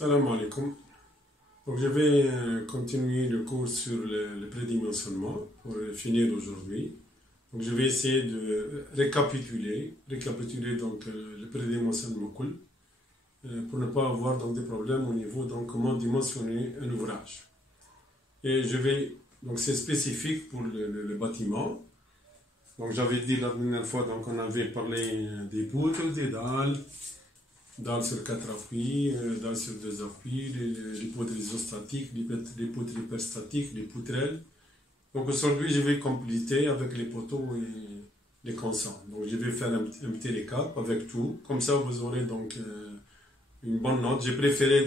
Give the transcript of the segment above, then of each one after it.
Salam alaikum. Donc je vais continuer le cours sur le prédimensionnement pour finir aujourd'hui. Donc je vais essayer de récapituler donc le prédimensionnement cool pour ne pas avoir donc des problèmes au niveau donc comment dimensionner un ouvrage. Et donc c'est spécifique pour le bâtiment. Donc j'avais dit la dernière fois, donc on avait parlé des poutres, des dalles sur 4 appuis, dalles sur 2 appuis, les poutres isostatiques, les poutres hyperstatiques, les poutrelles. Donc aujourd'hui, je vais compléter avec les poteaux et les consents. Donc je vais faire un petit récap avec tout. Comme ça, vous aurez donc une bonne note. J'ai préféré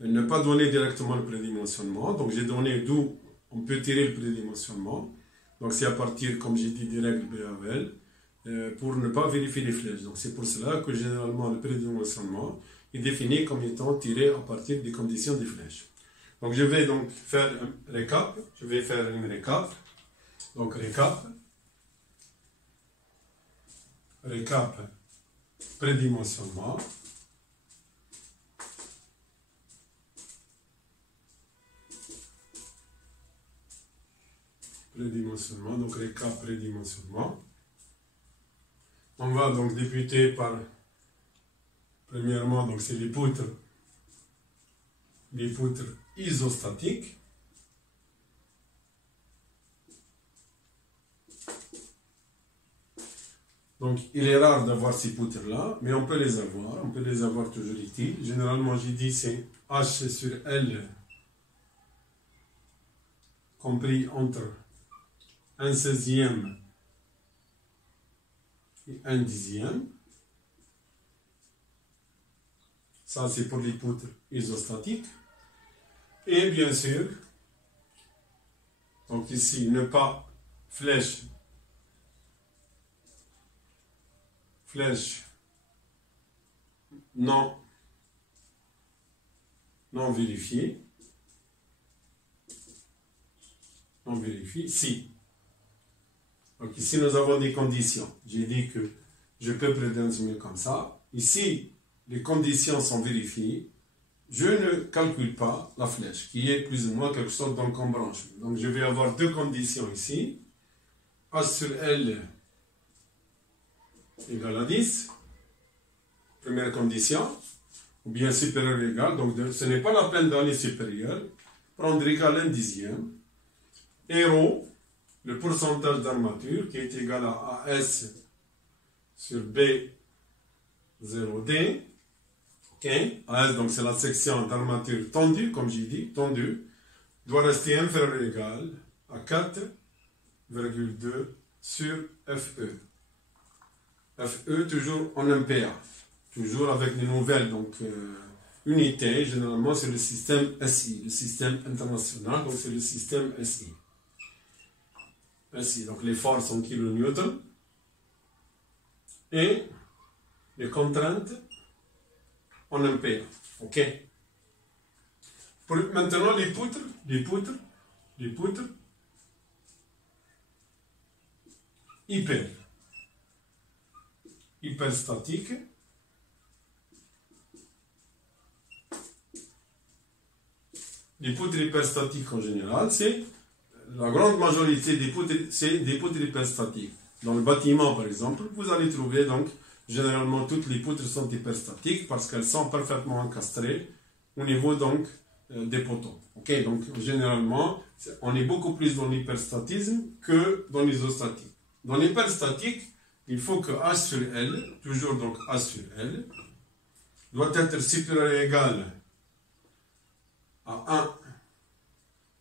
ne pas donner directement le prédimensionnement. Donc j'ai donné d'où on peut tirer le prédimensionnement. Donc c'est à partir, comme j'ai dit, des règles BAVL. Pour ne pas vérifier les flèches. Donc c'est pour cela que généralement le prédimensionnement est défini comme étant tiré à partir des conditions des flèches. Donc je vais donc faire un récap. Je vais faire une récap. Donc récap, prédimensionnement. Donc récap, prédimensionnement. On va donc débuter par, premièrement, donc c'est les poutres isostatiques. Donc il est rare d'avoir ces poutres-là, mais on peut les avoir toujours utiles. Généralement, j'ai dit c'est H sur L compris entre 1/16e et 1/10. Ça, c'est pour les poutres isostatiques. Et bien sûr, donc ici, ne pas flèche non vérifiée. Si. Donc ici, nous avons des conditions. J'ai dit que je peux prédimensionner comme ça. Ici, les conditions sont vérifiées. Je ne calcule pas la flèche, qui est plus ou moins quelque chose d'encombrant. Donc je vais avoir deux conditions ici. H sur L égale à 10. Première condition. Ou bien supérieur ou égal. Donc ce n'est pas la peine d'aller supérieur. Prendre égal à 1/10. Et ρ, le pourcentage d'armature qui est égal à AS sur B0D. Okay. AS, donc c'est la section d'armature tendue, comme j'ai dit, tendue, doit rester inférieur ou égal à 4,2 sur FE. FE toujours en MPa, toujours avec les nouvelles unités, généralement c'est le système SI, le système international, donc c'est le système SI. Donc les forces en kilonewton et les contraintes en MPa. Ok. Maintenant les poutres hyperstatiques. Les poutres hyperstatiques en général, c'est la grande majorité des poutres, c'est des poutres hyperstatiques. Dans le bâtiment, par exemple, vous allez trouver donc généralement toutes les poutres sont hyperstatiques parce qu'elles sont parfaitement encastrées au niveau donc des poteaux. Ok, donc généralement, on est beaucoup plus dans l'hyperstatisme que dans l'isostatique. Dans l'hyperstatique, il faut que H sur L, toujours donc H sur L, doit être supérieur ou égal à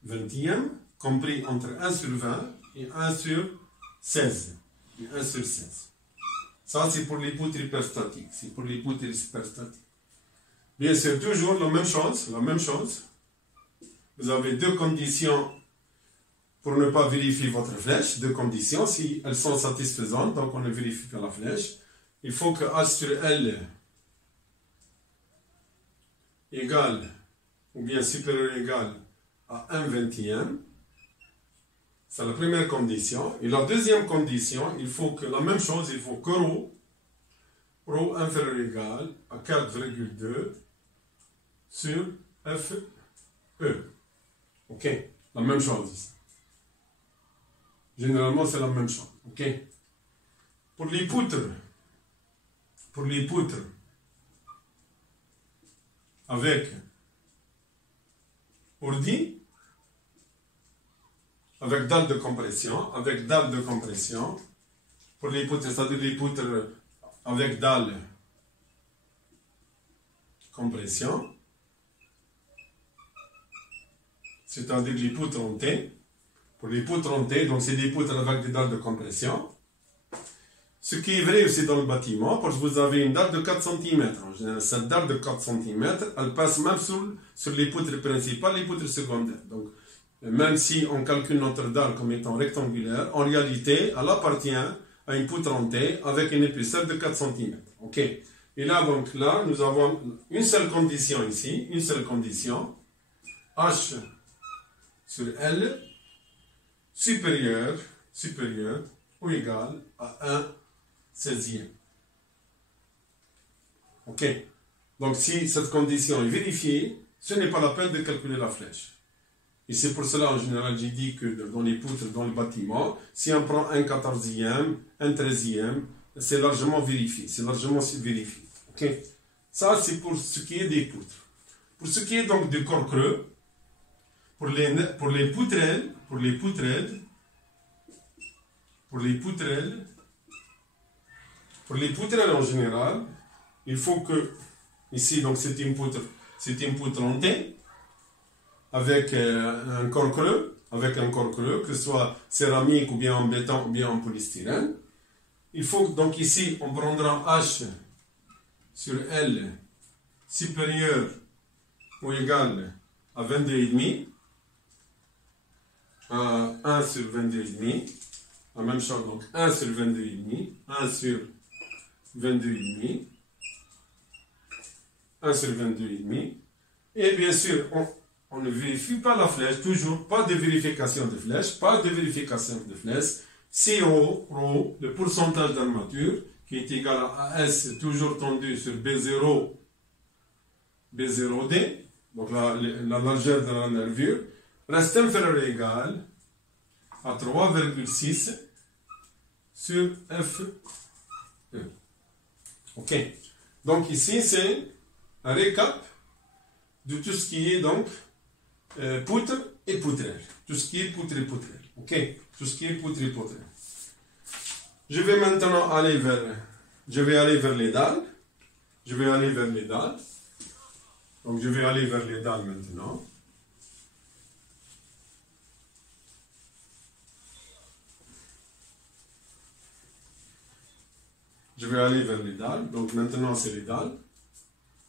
1/20, compris entre 1 sur 20 et 1 sur 16. Ça, c'est pour les poutres hyperstatiques. Bien sûr, toujours la même chose. Vous avez deux conditions pour ne pas vérifier votre flèche. Deux conditions. Si elles sont satisfaisantes, donc on ne vérifie pas la flèche. Il faut que H sur L égale ou bien supérieur ou égal à 1/20. C'est la première condition. Et la deuxième condition, il faut que la même chose, il faut que ρ ρ inférieur ou égal à 4,2 sur FE. Ok, la même chose ici. Généralement, c'est la même chose. Ok. Pour les poutres avec ordi, avec dalle de compression, pour les poutres, c'est-à-dire les poutres avec dalle compression, c'est-à-dire les poutres en T. Pour les poutres en T, donc c'est des poutres avec des dalles de compression. Ce qui est vrai aussi dans le bâtiment, parce que vous avez une dalle de 4 cm. En général, cette dalle de 4 cm, elle passe même sur les poutres principales et les poutres secondaires. Donc, même si on calcule notre dalle comme étant rectangulaire, en réalité, elle appartient à une poutre en T avec une épaisseur de 4 cm. Ok. Et là, donc, là, nous avons une seule condition ici, une seule condition. H sur L supérieur ou égal à 1/16e. Ok. Donc, si cette condition est vérifiée, ce n'est pas la peine de calculer la flèche. Et c'est pour cela, en général, j'ai dit que dans les poutres, dans le bâtiment, si on prend 1/14e, 1/13e, c'est largement vérifié. Ok. Ça, c'est pour ce qui est des poutres. Pour ce qui est donc du corps creux, pour les poutrelles en général, il faut que, ici, donc c'est une poutre en T, avec un corps creux, que ce soit céramique ou bien en béton ou bien en polystyrène. Il faut donc ici, on prendra H sur L supérieur ou égal à 22,5, à 1 sur 22,5, la même chose, donc 1 sur 22,5, 1 sur 22,5, 1 sur 22,5, et bien sûr, on ne vérifie pas la flèche, toujours pas de vérification de flèche, c'est ρ, le pourcentage d'armature, qui est égal à S toujours tendu sur B0D, donc la largeur de la nervure, reste inférieur ou égal à 3,6 sur FE. Ok. Donc ici, c'est un récap de tout ce qui est donc poutre et poutrelle. Tout ce qui est poutre et poutrelle. Ok. Tout ce qui est poutre et poutrelle. Je vais maintenant aller vers les dalles. Donc je vais aller vers les dalles maintenant. Je vais aller vers les dalles. Donc maintenant c'est les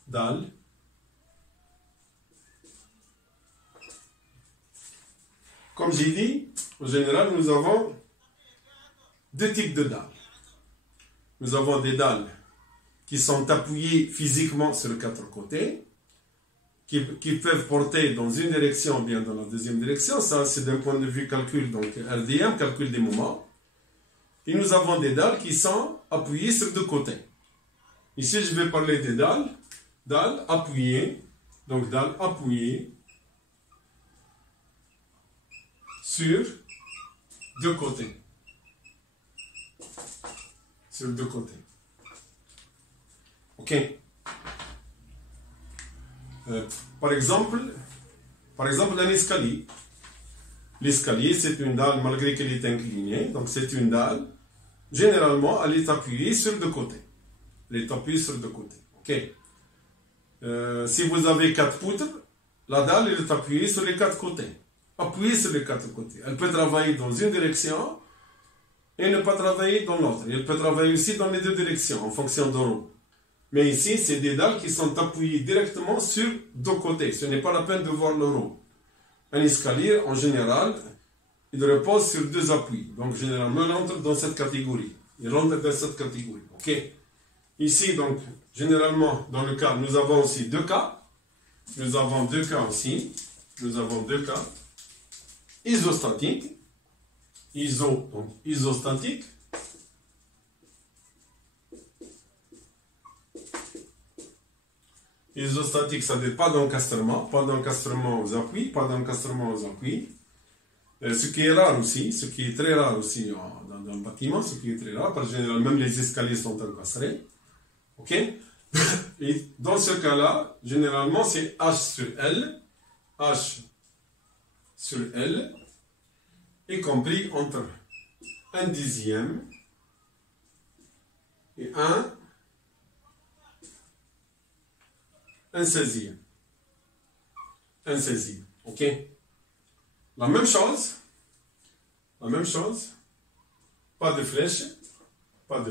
dalles. Comme j'ai dit, en général, nous avons deux types de dalles. Nous avons des dalles qui sont appuyées physiquement sur les quatre côtés, qui peuvent porter dans une direction ou bien dans la deuxième direction. Ça, c'est d'un point de vue calcul, donc RDM, calcul des moments. Et nous avons des dalles qui sont appuyées sur deux côtés. Ici, je vais parler des dalles appuyées, donc dalles appuyées sur deux côtés. Ok. Par exemple, un escalier. L'escalier, c'est une dalle, malgré qu'elle est inclinée, donc c'est une dalle. Généralement, elle est appuyée sur deux côtés. Ok. Si vous avez quatre poutres, la dalle elle est appuyée sur les quatre côtés. Elle peut travailler dans une direction et ne pas travailler dans l'autre. Elle peut travailler aussi dans les deux directions, en fonction de l'eau. Mais ici, c'est des dalles qui sont appuyées directement sur deux côtés. Ce n'est pas la peine de voir le rond. Un escalier, en général, il repose sur deux appuis. Donc, généralement, il rentre dans cette catégorie. Ok. Ici, donc, généralement, dans le cas, nous avons aussi deux cas. Nous avons deux cas. Isostatique. Donc isostatique. Isostatique, ça veut dire pas d'encastrement aux appuis, pas d'encastrement aux appuis. Ce qui est rare aussi, ce qui est très rare aussi dans le bâtiment, ce qui est très rare, parce que généralement, même les escaliers sont encastrés. Ok? Et dans ce cas-là, généralement, c'est H sur L, y compris entre 1/10 et 1/16. 1/16. Ok? La même chose, pas de flèche, pas de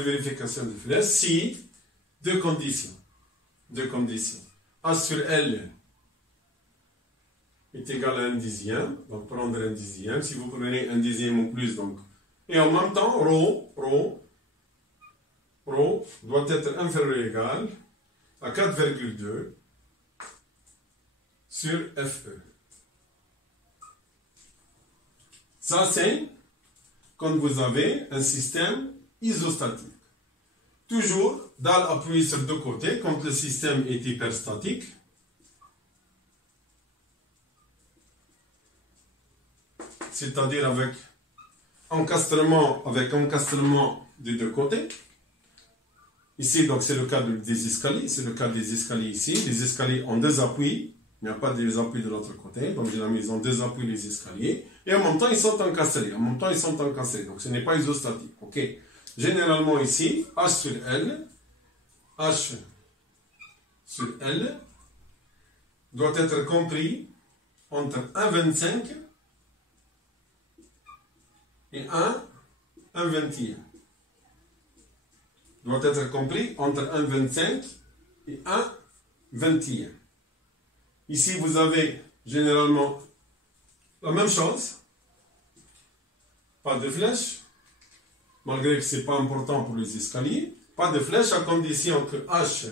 vérification de flèche, si deux conditions. H sur L est égal à 1/10, donc prendre 1/10, si vous prenez 1/10 ou plus, donc, et en même temps, ρ doit être inférieur ou égal à 4,2 sur FE. Ça, c'est quand vous avez un système isostatique. Toujours, dalle appuyée sur deux côtés, quand le système est hyperstatique. C'est-à-dire avec encastrement des deux côtés. Ici, donc, c'est le cas des escaliers. C'est le cas des escaliers ici. Les escaliers ont deux appuis. Il n'y a pas des appuis de l'autre côté. Donc, généralement, ils ont deux appuis, les escaliers. Et en même temps, ils sont encastrés. Donc, ce n'est pas isostatique. OK. Généralement, ici, H sur L doit être compris entre 1,25 et 1,21. Doit être compris entre 1,25 et 1,21. Ici, vous avez généralement la même chose. Pas de flèche, malgré que ce n'est pas important pour les escaliers. Pas de flèche à condition que H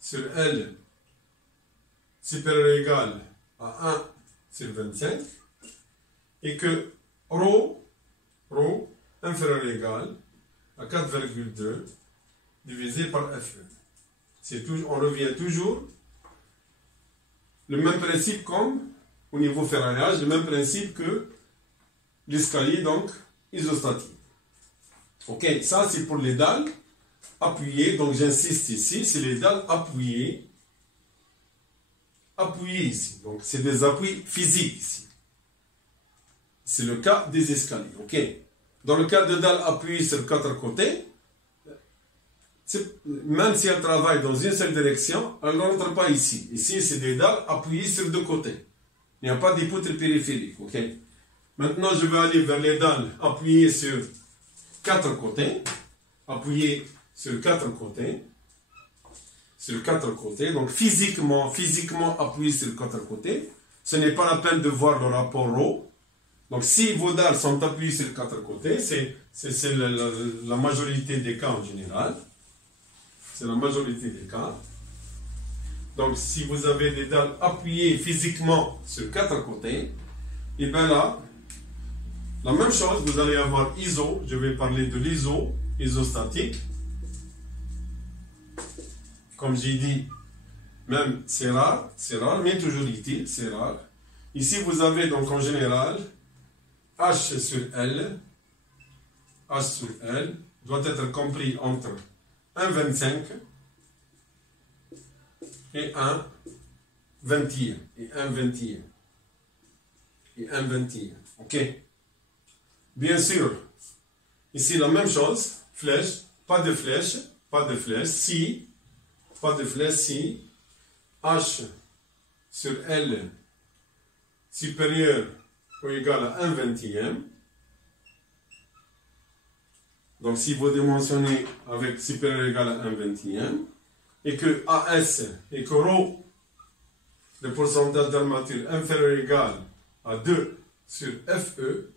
sur L supérieur ou égal à 1 sur 25 et que ρ inférieur ou égal à 4,2 divisé par FE. On revient toujours le même principe comme au niveau ferraillage, le même principe que l'escalier, donc isostatique. Ok, ça c'est pour les dalles appuyées, donc j'insiste ici, c'est les dalles appuyées ici. Donc c'est des appuis physiques ici. C'est le cas des escaliers. Ok. Dans le cas de dalles appuyées sur quatre côtés, même si elles travaillent dans une seule direction, elles ne rentrent pas ici. Ici, c'est des dalles appuyées sur deux côtés. Il n'y a pas de poutres périphériques. Ok. Maintenant, je vais aller vers les dalles appuyées sur quatre côtés. Appuyées sur quatre côtés. Donc, physiquement appuyées sur quatre côtés. Ce n'est pas la peine de voir le rapport ρ. Donc, si vos dalles sont appuyées sur quatre côtés, c'est la majorité des cas en général. C'est la majorité des cas. Donc, si vous avez des dalles appuyées physiquement sur quatre côtés, et bien là, la même chose, vous allez avoir ISO. Je vais parler de isostatique. Comme j'ai dit, même c'est rare, mais toujours utile, c'est rare. Ici, vous avez donc en général H sur L doit être compris entre 1,25 et 1,21. Ok. Bien sûr, ici la même chose, flèche, pas de flèche, si H sur L supérieur ou égal à 1/20. Donc si vous dimensionnez avec supérieur ou égal à 1/20 et que AS et que ρ, le pourcentage d'armature inférieur ou égal à 2 sur FE,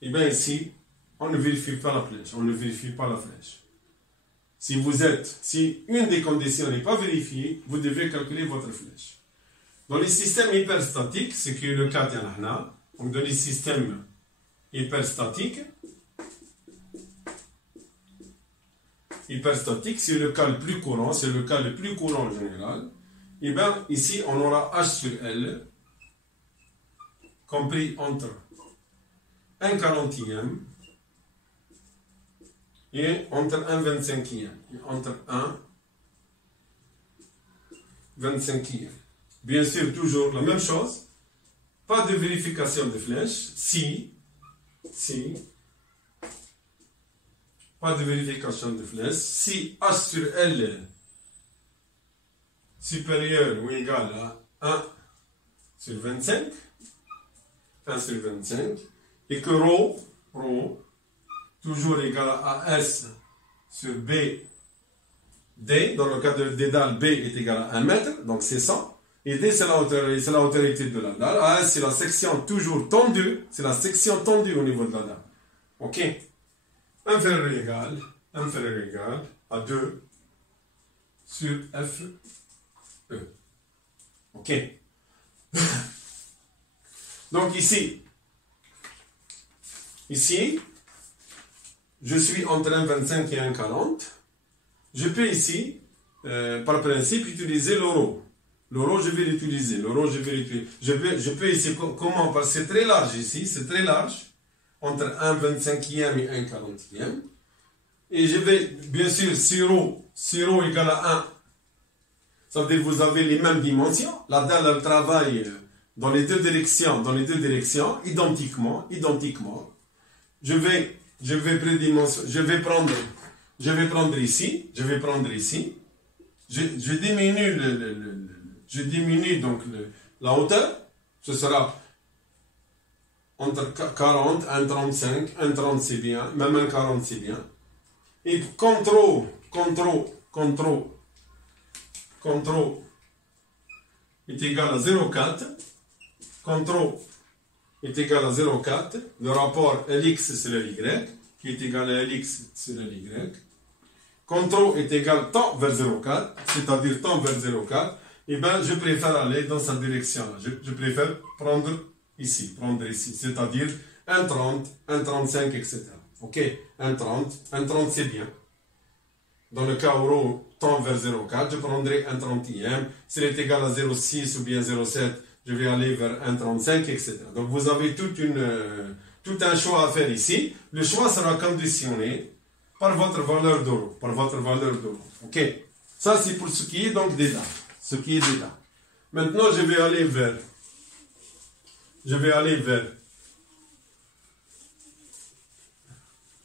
et bien ici, on ne vérifie pas la flèche. Si une des conditions n'est pas vérifiée, vous devez calculer votre flèche. Dans les systèmes hyperstatiques, ce qui est le cas d'Yanahna, donc dans les systèmes hyperstatiques, hyperstatique, c'est le cas le plus courant, c'est le cas le plus courant en général. Et bien, ici, on aura H sur L, compris entre 1/40e et entre 1/25e. Entre 1/25e. Bien sûr, toujours la même chose. Pas de vérification de flèche. Si, pas de vérification de flèche. Si H sur L est supérieur ou égal à 1/25, 1/25, et que ρ, toujours égal à S sur B, D, dans le cas de dalle, B est égal à 1 mètre, donc c'est 100. Et D, c'est la hauteur de la dalle. AS, c'est la section toujours tendue. C'est la section tendue au niveau de la dalle. OK? Inférieur ou égal à 2 sur FE. OK? Donc ici, je suis entre 1,25 et 1,40. Je peux ici, par principe, utiliser l'euro. L'euro, je vais l'utiliser. Je peux ici, comment? Parce que c'est très large ici, c'est très large, entre 1/25e et 1/40e. Et je vais, bien sûr, si ρ égale à 1, ça veut dire que vous avez les mêmes dimensions. La dalle, elle travaille dans les deux directions, identiquement. Je vais prendre ici. Je diminue donc la hauteur. Ce sera entre 40, 1,35, 1,30 c'est bien, même 1,40 c'est bien. Et contrôle est égal à 0,4. Contrôle est égal à 0,4. Le rapport Lx sur le Y, qui est égal à Lx sur le Y. Contrôle est égal temps vers 0,4, c'est-à-dire temps vers 0,4. Et bien, je préfère aller dans cette direction-là. Je préfère prendre ici, c'est-à-dire 1,30, 1,35, etc. OK? 1,30 c'est bien. Dans le cas où ρ tend vers 0,4, je prendrai 1/30e. S'il est égal à 0,6 ou bien 0,7, je vais aller vers 1,35, etc. Donc vous avez tout un choix à faire ici. Le choix sera conditionné par votre valeur d'euro. OK? Ça, c'est pour ce qui est donc des dates. Maintenant, je vais aller vers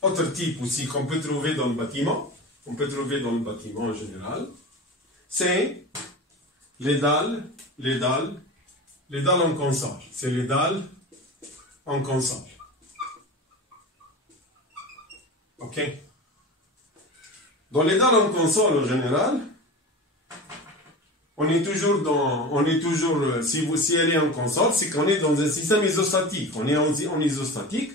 autre type aussi qu'on peut trouver dans le bâtiment. En général. C'est les dalles en console. C'est les dalles en console. OK? Dans les dalles en console, en général, on est toujours, si elle est en console, c'est qu'on est dans un système isostatique. On est en isostatique.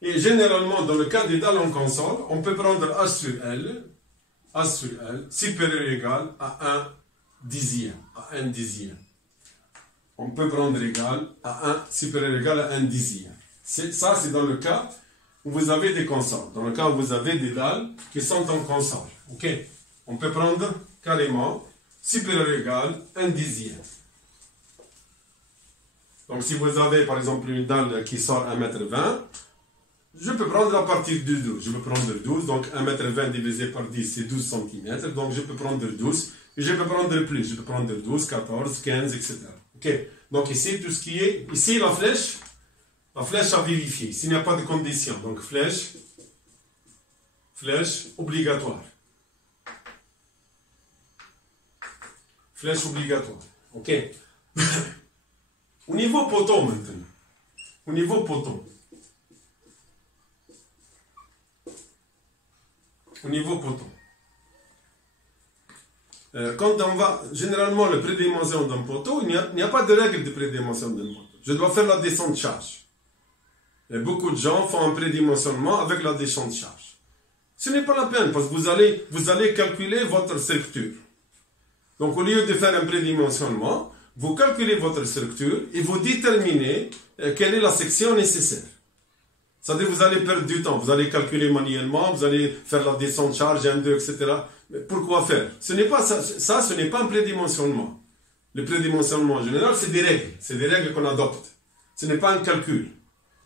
Et généralement, dans le cas des dalles en console, on peut prendre H sur L, supérieur ou égal à 1/10. On peut prendre égal à 1, supérieur ou égal à 1/10. Ça, c'est dans le cas où vous avez des consoles. Dans le cas où vous avez des dalles qui sont en console. OK? On peut prendre carrément supérieur ou égal à 1/10. Donc, si vous avez, par exemple, une dalle qui sort 1,20 m, je peux prendre à partir de 12. Je peux prendre 12, donc 1,20 m divisé par 10, c'est 12 cm. Donc, je peux prendre 12. Et je peux prendre plus. Je peux prendre 12, 14, 15, etc. OK? Donc, ici, tout ce qui est... Ici, la flèche à vérifier. S'il n'y a pas de condition. Donc, flèche obligatoire. Flèche obligatoire. OK? Au niveau poteau, maintenant. Quand on va, généralement, le prédimension d'un poteau, il n'y a pas de règle de prédimension d'un poteau. Je dois faire la descente de charge. Et beaucoup de gens font un prédimensionnement avec la descente de charge. Ce n'est pas la peine, parce que vous allez calculer votre structure. Donc, au lieu de faire un prédimensionnement, vous calculez votre structure et vous déterminez quelle est la section nécessaire. C'est-à-dire vous allez perdre du temps, vous allez calculer manuellement, vous allez faire la descente de charge, 1, 2, etc. Mais pourquoi faire? Ce n'est pas ça, ce n'est pas un prédimensionnement. Le prédimensionnement en général, c'est des règles qu'on adopte. Ce n'est pas un calcul.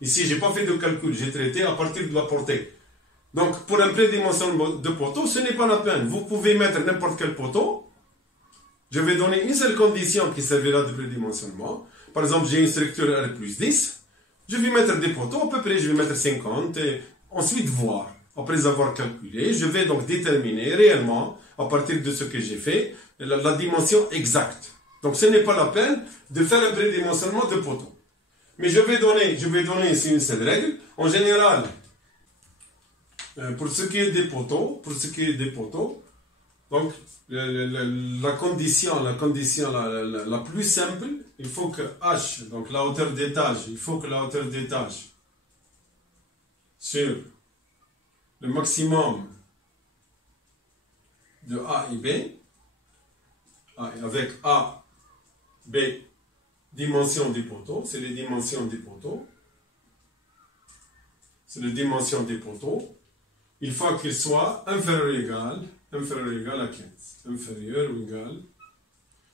Ici, je n'ai pas fait de calcul, j'ai traité à partir de la portée. Donc, pour un prédimensionnement de poteau, ce n'est pas la peine. Vous pouvez mettre n'importe quel poteau. Je vais donner une seule condition qui servira de prédimensionnement. Par exemple, j'ai une structure R plus 10. Je vais mettre des poteaux, à peu près, je vais mettre 50. Et ensuite, voir. Après avoir calculé, je vais donc déterminer réellement, à partir de ce que j'ai fait, la dimension exacte. Donc, ce n'est pas la peine de faire un prédimensionnement de poteau. Mais je vais donner ici une seule règle. En général, pour ce qui est des poteaux, donc la condition la plus simple, il faut que H, donc la hauteur d'étage, sur le maximum de A et B, avec A, B, dimension des poteaux, c'est les dimensions des poteaux. C'est les dimensions des poteaux. Il faut qu'il soit inférieur ou égal à 15. Inférieur ou égal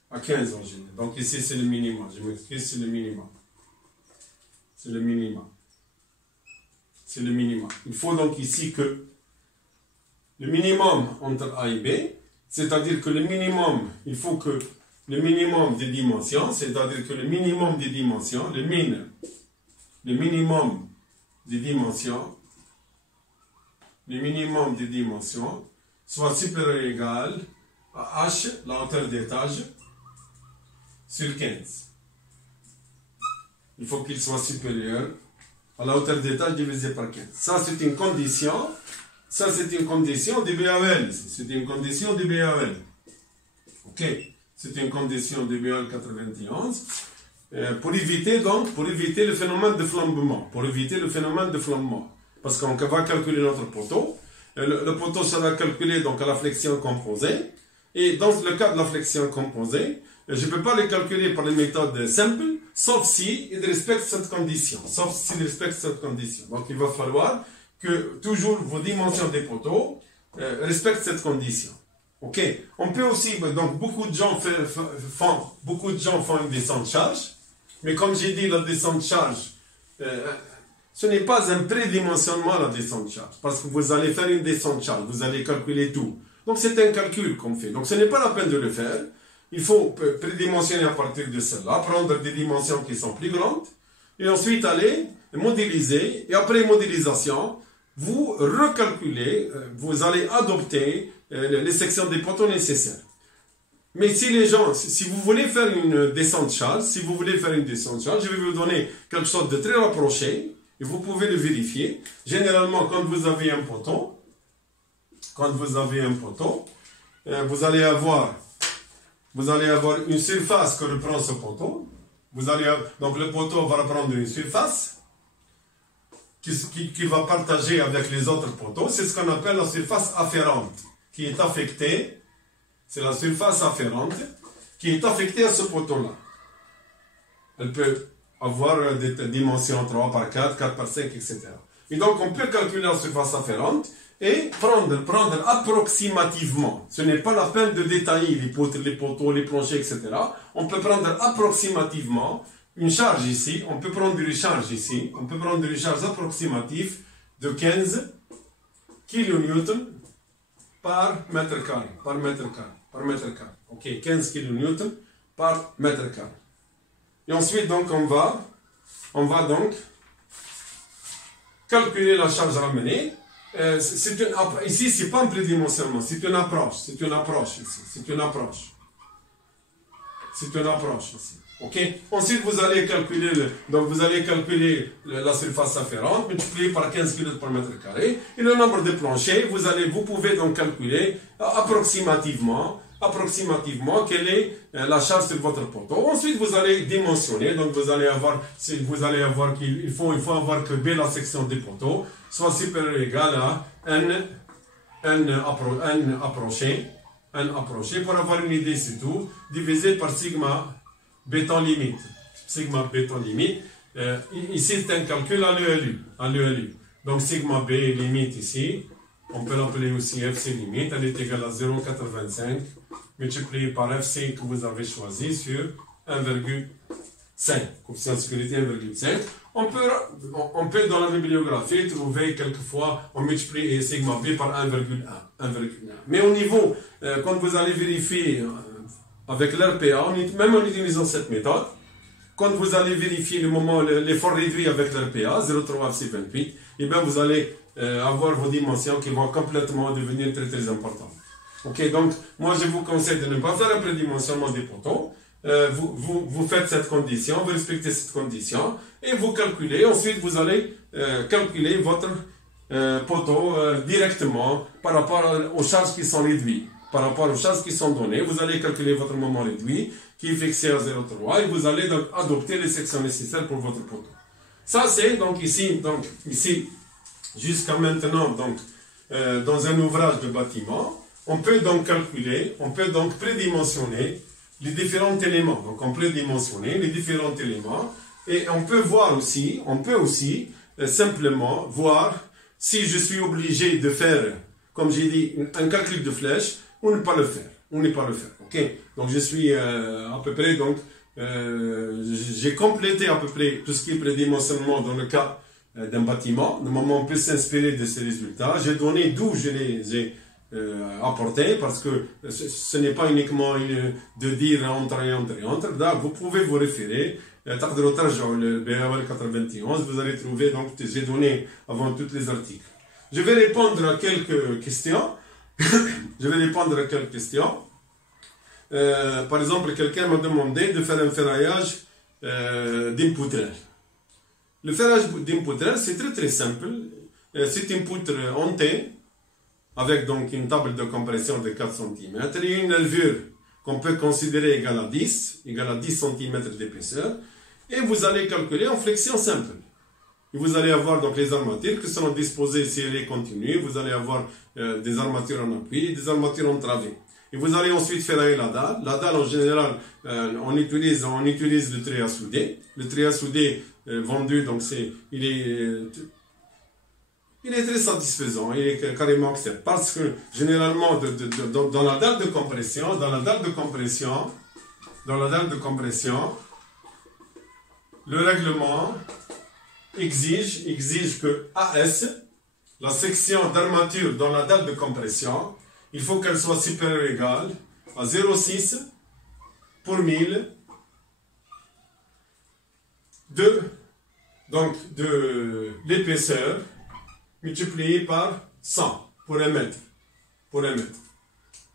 à 15 en général. Donc ici c'est le minimum. Je m'excuse, c'est le minimum. C'est le minimum. C'est le minimum. Il faut donc ici que le minimum entre A et B, c'est-à-dire que le minimum, il faut que le minimum des dimensions, c'est-à-dire que le minimum des dimensions, le minimum des dimensions soit supérieur ou égal à H, la hauteur d'étage, sur 15. Il faut qu'il soit supérieur à la hauteur d'étage divisé par 15. Ça, c'est une condition. Ça, c'est une condition de BAL. C'est une condition de BAL. OK. C'est une condition de BAL 91. Pour éviter le phénomène de flambement. Parce qu'on va calculer notre poteau. Le poteau sera calculé donc à la flexion composée. Et dans le cas de la flexion composée, je ne peux pas le calculer par les méthodes simples, sauf si il respecte cette condition. Donc il va falloir que toujours vos dimensions des poteaux respectent cette condition. Ok. On peut aussi, donc beaucoup de gens font une descente de charge, mais comme j'ai dit, la descente de charge, ce n'est pas un prédimensionnement la descente de charge, parce que vous allez faire une descente de charge, vous allez calculer tout. Donc c'est un calcul qu'on fait. Donc ce n'est pas la peine de le faire. Il faut prédimensionner à partir de cela, prendre des dimensions qui sont plus grandes, et ensuite aller modéliser, et après modélisation, vous recalculez, vous allez adopter les sections des poteaux nécessaires. Mais si vous voulez faire une descente de charge, je vais vous donner quelque chose de très rapproché, et vous pouvez le vérifier. Généralement, quand vous avez un poteau, vous allez avoir une surface que reprend ce poteau. Donc le poteau va reprendre une surface qui va partager avec les autres poteaux. C'est ce qu'on appelle la surface afférente, qui est affectée. C'est la surface afférente qui est affectée à ce poteau-là. Elle peut avoir des dimensions 3 par 4, 4 par 5, etc. Et donc on peut calculer la surface afférente et prendre approximativement. Ce n'est pas la peine de détailler les poteaux, les planchers, etc. On peut prendre approximativement une charge ici. On peut prendre une charge ici. On peut prendre une charge approximative de 15 kN par mètre carré. Ok, 15 kN par mètre carré. Et ensuite, donc, on va donc calculer la charge ramenée. Ici, ce n'est pas un prédimensionnement, c'est une approche ici. Ok. Ensuite, vous allez calculer la surface afférente multipliée par 15 kN par mètre carré et le nombre de planchers. Vous pouvez donc calculer approximativement quelle est la charge sur votre poteau. Ensuite, vous allez dimensionner. Donc, vous allez avoir qu'il faut avoir que B, la section des poteaux, soit supérieure ou égale à N approché. Pour avoir une idée, c'est tout. Divisé par sigma béton limite. Ici, c'est un calcul à l'ELU. Donc, sigma B limite ici, on peut l'appeler aussi FC limite, elle est égale à 0,85 multiplié par FC que vous avez choisi sur 1,5. Coefficient de sécurité 1,5. On peut dans la bibliographie trouver quelquefois, on multiplie sigma B par 1,1. Mais au niveau, quand vous allez vérifier avec l'RPA, même en utilisant cette méthode, quand vous allez vérifier le moment, l'effort réduit avec l'RPA, 0,3 FC28, et bien vous allez avoir vos dimensions qui vont complètement devenir très très importantes. Ok, donc moi je vous conseille de ne pas faire un prédimensionnement des potons. Vous faites cette condition, vous respectez cette condition et vous calculez. Ensuite, vous allez calculer votre poteau directement par rapport aux charges qui sont réduites. Par rapport aux charges qui sont données, vous allez calculer votre moment réduit qui est fixé à 0,3 et vous allez donc adopter les sections nécessaires pour votre poteau. Ça, c'est donc ici jusqu'à maintenant, donc, dans un ouvrage de bâtiment, on peut donc calculer, on peut donc prédimensionner les différents éléments. Donc, on peut dimensionner les différents éléments et on peut aussi simplement voir si je suis obligé de faire, comme j'ai dit, un calcul de flèche ou ne pas le faire. Ok? Donc, je suis à peu près, donc, j'ai complété à peu près tout ce qui est prédimensionnement dans le cas d'un bâtiment. Normalement, on peut s'inspirer de ces résultats. J'ai donné d'où je les ai apportés parce que ce n'est pas uniquement de dire entre. Là, vous pouvez vous référer. Le BAL 91, vous allez trouver, donc, j'ai donné avant tous les articles. Je vais répondre à quelques questions. Par exemple, quelqu'un m'a demandé de faire un ferraillage d'une poutrelle. Le ferrage d'une poutrelle, c'est très très simple. C'est une poutre en T, avec donc une table de compression de 4 cm et une levure qu'on peut considérer égale à 10 cm d'épaisseur. Et vous allez calculer en flexion simple. Et vous allez avoir donc les armatures qui seront disposées si elle est continue. Vous allez avoir des armatures en appui et des armatures en travée. Et vous allez ensuite ferrailler la dalle. La dalle, en général, on utilise le trait à souder. Le trait à souder vendu, donc il est très satisfaisant, il est carrément acceptable. Parce que généralement, dans la dalle de compression, le règlement exige que AS, la section d'armature dans la dalle de compression, il faut qu'elle soit supérieure ou égale à 0,6 pour 1000 de l'épaisseur multiplié par 100 pour 1 mètre.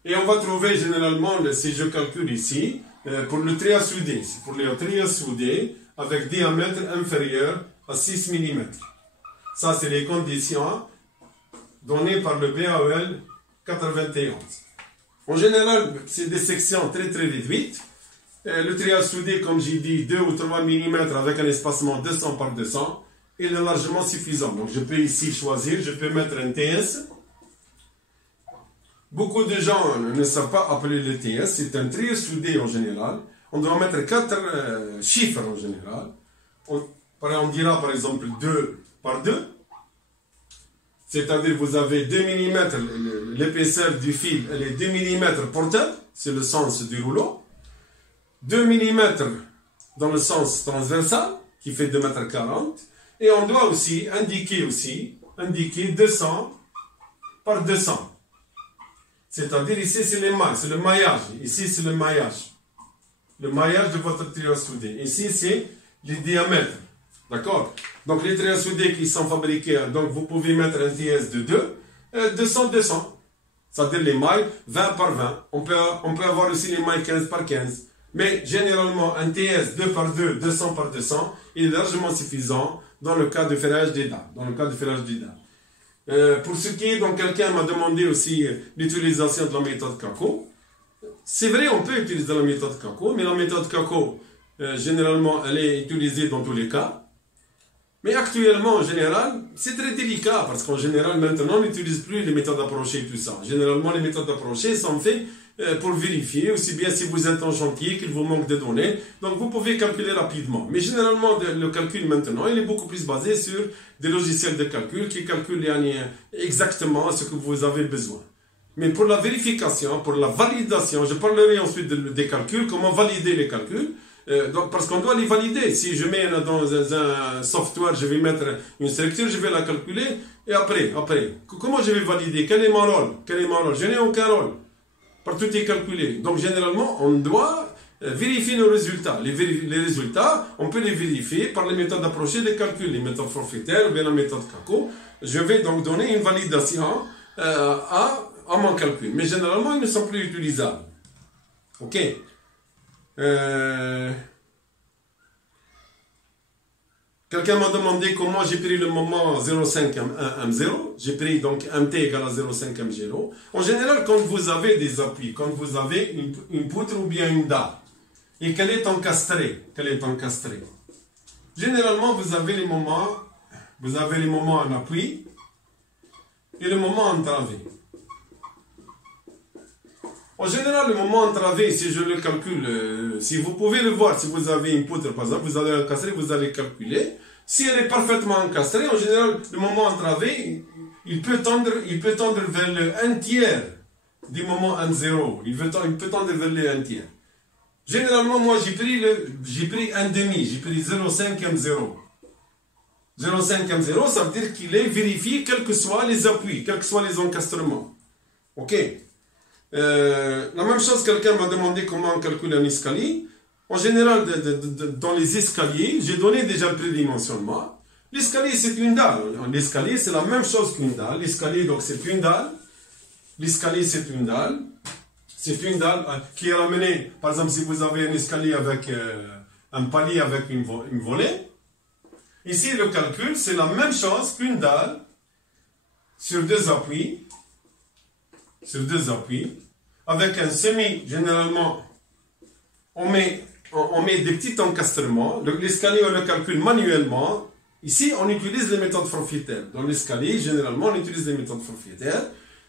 Et on va trouver généralement, si je calcule ici, pour le trait à souder, pour le trait à souder avec diamètre inférieur à 6 mm. Ça, c'est les conditions données par le BAL 91. En général, c'est des sections très très réduites. Le trait à souder, comme j'ai dit, 2 ou 3 mm avec un espacement 200 par 200 est largement suffisant. Donc, je peux ici choisir, je peux mettre un TS. Beaucoup de gens ne savent pas appeler le TS, c'est un trait soudé en général. On doit mettre 4 chiffres en général. On dira par exemple 2 par 2. C'est-à-dire vous avez 2 mm, l'épaisseur du fil, elle est 2 mm porteur, c'est le sens du rouleau. 2 mm dans le sens transversal, qui fait 2,40 m. Et on doit aussi indiquer 200 par 200. C'est-à-dire ici c'est les mailles, c'est le maillage. Ici c'est le maillage. Le maillage de votre trait à souder. Ici c'est les diamètres. D'accord? Donc les traits à souder qui sont fabriqués, donc vous pouvez mettre un TS de 200. C'est-à-dire les mailles 20 par 20. On peut avoir aussi les mailles 15 par 15. Mais généralement un TS 2 par 2, 200 par 200, il est largement suffisant dans le cas de ferrage des dalles. Pour ce qui est, donc quelqu'un m'a demandé aussi l'utilisation de la méthode Kako. C'est vrai, on peut utiliser la méthode Kako, mais la méthode Kako, généralement, elle est utilisée dans tous les cas. Mais actuellement, en général, c'est très délicat parce qu'en général, maintenant, on n'utilise plus les méthodes d'approcher et tout ça. Généralement, les méthodes d'approcher sont faites pour vérifier, aussi bien si vous êtes en chantier qu'il vous manque de données. Donc, vous pouvez calculer rapidement. Mais généralement, le calcul maintenant, il est beaucoup plus basé sur des logiciels de calcul qui calculent exactement ce que vous avez besoin. Mais pour la vérification, pour la validation, je parlerai ensuite des calculs, comment valider les calculs. Donc, parce qu'on doit les valider. Si je mets dans un software, je vais mettre une structure, je vais la calculer, et après, comment je vais valider? Quel est mon rôle? Je n'ai aucun rôle. Partout est calculé. Donc, généralement, on doit vérifier nos résultats. Les résultats, on peut les vérifier par les méthodes d'approcher des calculs, les méthodes forfaitaires ou bien la méthode CACO. Je vais donc donner une validation à mon calcul. Mais généralement, ils ne sont plus utilisables. OK. Quelqu'un m'a demandé comment j'ai pris le moment 0,5 M0. J'ai pris donc MT égale à 0,5 M0. En général, quand vous avez des appuis, quand vous avez une poutre ou bien une dalle, et qu'elle est encastrée, généralement, vous avez les moments en appui et le moment entravé. En général, le moment entravé, si je le calcule, si vous pouvez le voir, si vous avez une poutre, par exemple, vous allez encastrer, vous allez calculer. Si elle est parfaitement encastrée, en général, le moment entravé, il peut tendre vers le 1 tiers du moment M0. Il peut tendre vers le 1 tiers. Généralement, moi, j'ai pris un demi, j'ai pris 0,5 M0. 0,5 M0, ça veut dire qu'il est vérifié, quels que soient les appuis, quels que soient les encastrements. OK. La même chose, quelqu'un m'a demandé comment on calcule un escalier. En général, dans les escaliers, j'ai donné déjà le prédimensionnement. L'escalier, c'est une dalle. L'escalier, c'est la même chose qu'une dalle. L'escalier, donc, c'est une dalle. L'escalier, c'est une dalle. C'est une dalle qui est ramenée. Par exemple, si vous avez un escalier avec un palier avec une volée. Ici, le calcul, c'est la même chose qu'une dalle sur deux appuis. Avec un semi, généralement, on met des petits encastrements. L'escalier, on le calcule manuellement. Ici, on utilise les méthodes forfaitaires. Dans l'escalier, généralement, on utilise les méthodes forfaitaires.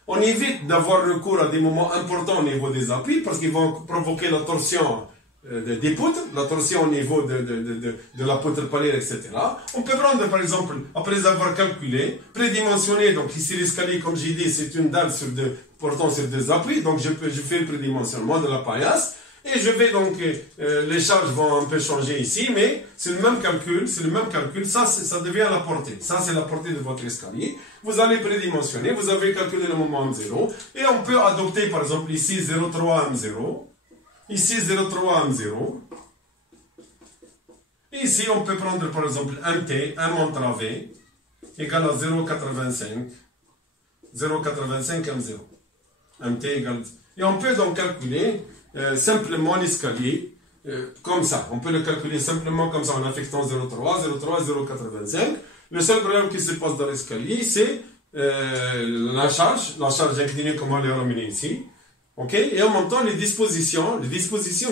On évite d'avoir recours à des moments importants au niveau des appuis parce qu'ils vont provoquer la torsion des poutres, la torsion au niveau de la poutre palière, etc. On peut prendre, par exemple, après avoir calculé, prédimensionné, donc ici l'escalier, comme j'ai dit, c'est une dalle portant sur deux appuis, donc je fais le prédimensionnement de la paillasse, et je vais donc, les charges vont un peu changer ici, mais c'est le même calcul, ça devient la portée. Ça, c'est la portée de votre escalier. Vous allez prédimensionner, vous avez calculé le moment M0, et on peut adopter, par exemple, ici 0,3 M0, ici 0,3 M0, et ici on peut prendre, par exemple, MT, M entravé, égale à 0,85 M0. MT égale... Et on peut donc calculer simplement l'escalier comme ça. On peut le calculer simplement comme ça en affectant 0,3, 0,85. Le seul problème qui se passe dans l'escalier, c'est la charge inclinée, comment elle est ramenée ici. Okay? Et en même temps, les dispositions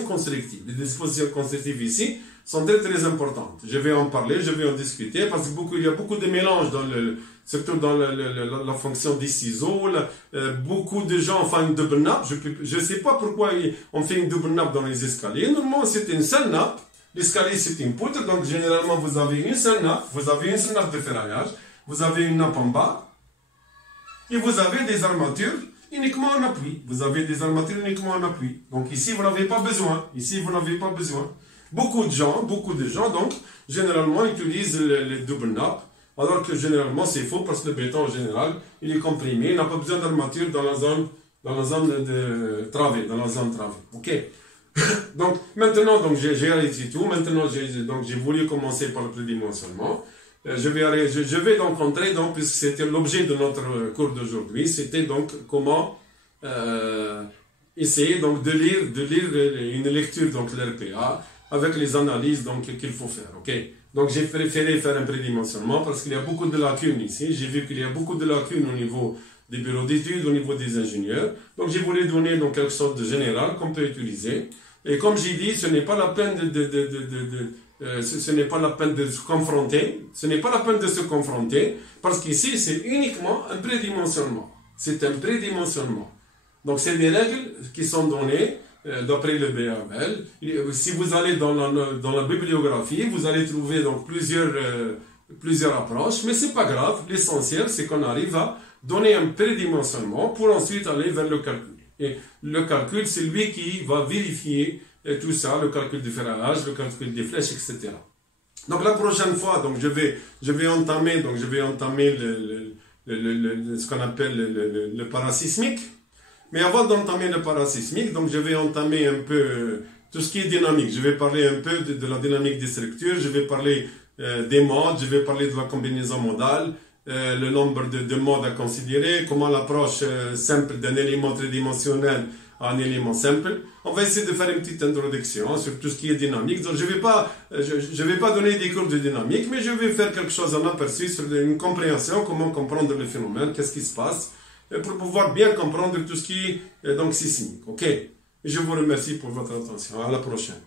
constructives. Les dispositions constructives ici sont très très importantes. Je vais en parler, je vais en discuter, parce qu'il y a beaucoup de mélanges, surtout dans la fonction des ciseaux. Beaucoup de gens font une double nappe. Je ne sais pas pourquoi on fait une double nappe dans les escaliers. Normalement, c'est une seule nappe. L'escalier, c'est une poutre. Donc, généralement, vous avez une seule nappe. Vous avez une seule nappe de ferraillage. Vous avez une nappe en bas. Et vous avez des armatures uniquement en appui. Vous avez des armatures uniquement en appui. Donc, ici, vous n'avez pas besoin. Beaucoup de gens, donc, généralement, utilisent les double nappes. Alors que généralement, c'est faux parce que le béton, en général, il est comprimé. Il n'a pas besoin d'armature dans la zone de travée, OK? Donc, maintenant, j'ai arrêté tout. Maintenant, j'ai voulu commencer par le prédimensionnement. Je vais donc entrer, puisque c'était l'objet de notre cours d'aujourd'hui, c'était donc comment essayer donc de lire une lecture, donc l'RPA, avec les analyses donc qu'il faut faire, ok? Donc j'ai préféré faire un prédimensionnement parce qu'il y a beaucoup de lacunes ici. J'ai vu qu'il y a beaucoup de lacunes au niveau des bureaux d'études, au niveau des ingénieurs. Donc j'ai voulu donner donc quelque chose de général qu'on peut utiliser. Et comme j'ai dit, ce n'est pas la peine ce n'est pas la peine de se confronter. Ce n'est pas la peine de se confronter parce qu'ici, c'est uniquement un prédimensionnement. C'est un prédimensionnement. Donc, c'est des règles qui sont données d'après le BAML. Si vous allez dans la bibliographie, vous allez trouver donc plusieurs approches, mais c'est pas grave. L'essentiel, c'est qu'on arrive à donner un prédimensionnement pour ensuite aller vers le calcul. Et le calcul, c'est lui qui va vérifier tout ça, le calcul du ferrage, le calcul des flèches, etc. Donc la prochaine fois, donc je vais entamer ce qu'on appelle le parasismique. Mais avant d'entamer le parasismique, donc je vais entamer un peu tout ce qui est dynamique. Je vais parler un peu de la dynamique des structures, je vais parler des modes, je vais parler de la combinaison modale, le nombre de modes à considérer, comment l'approche simple d'un élément tridimensionnel à un élément simple. On va essayer de faire une petite introduction sur tout ce qui est dynamique. Donc je vais pas donner des cours de dynamique, mais je vais faire quelque chose en aperçu sur une compréhension, comment comprendre le phénomène, qu'est-ce qui se passe, pour pouvoir bien comprendre tout ce qui est donc sismique. Ok? Je vous remercie pour votre attention. À la prochaine.